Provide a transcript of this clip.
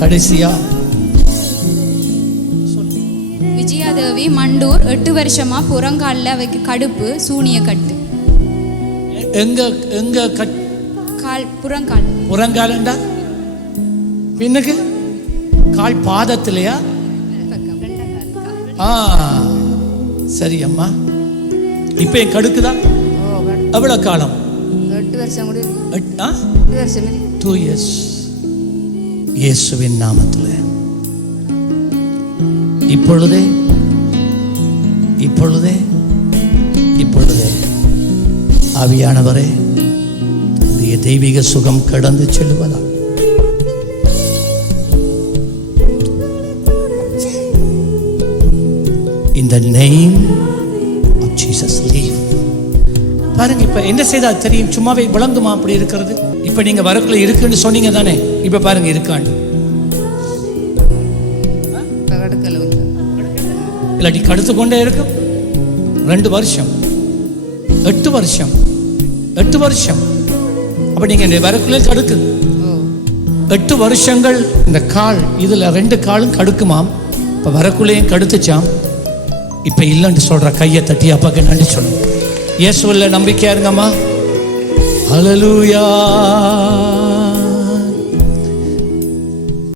கடைசியா? விஜயாதேவி மண்டூர் எட்டு வருஷமா புறங்காலில் அவைக்கு கடுப்பு சூனிய கட்டு. எங்க எங்க கட் கால் புறங்கால். புறங்காலண்டா பின்னுக்கு? கால் பாதத்திலையா? ஆ சரி அம்மா. இப்போ என் கடுக்குதா எவ்வளோ காலம்? எட்டு வருஷம் கூட. டூ இயர்ஸ் இயேசுவின் நாமத்தில். இப்பொழுதே இப்பொழுதே இப்பொழுதே. ஆவியானவரே உடைய தெய்வீக சுகம் கடந்து செல்வதா இந்த நெய்ம் ஆஃப் ஜீசஸ் லீவ் பாருங்க இப்ப என்ன செய்தா தெரியும்? சும்மாவே விளங்குமா அப்படி இருக்கிறது? இப்ப நீங்க வரக்குள்ள இருக்குன்னு சொன்னீங்க தானே? இப்ப பாருங்க இருக்கான்னு. இல்லாட்டி கடுத்து கொண்டே இருக்கும். ரெண்டு வருஷம். எட்டு வருஷம். எட்டு வருஷம். அப்ப நீங்க இந்த வரக்குள்ளே கடுக்கு. எட்டு வருஷங்கள் இந்த கால் இதுல ரெண்டு காலும் கடுக்குமாம். இப்ப வரக்குள்ளேயும் கடுத்துச்சாம். இப்ப இல்லைன்னு சொல்ற கையை தட்டி அப்பாக்கு நன்றி சொல்லுங்க இயேசுவில் நம்பிக்கையா இருங்கம்மா. அலலூயா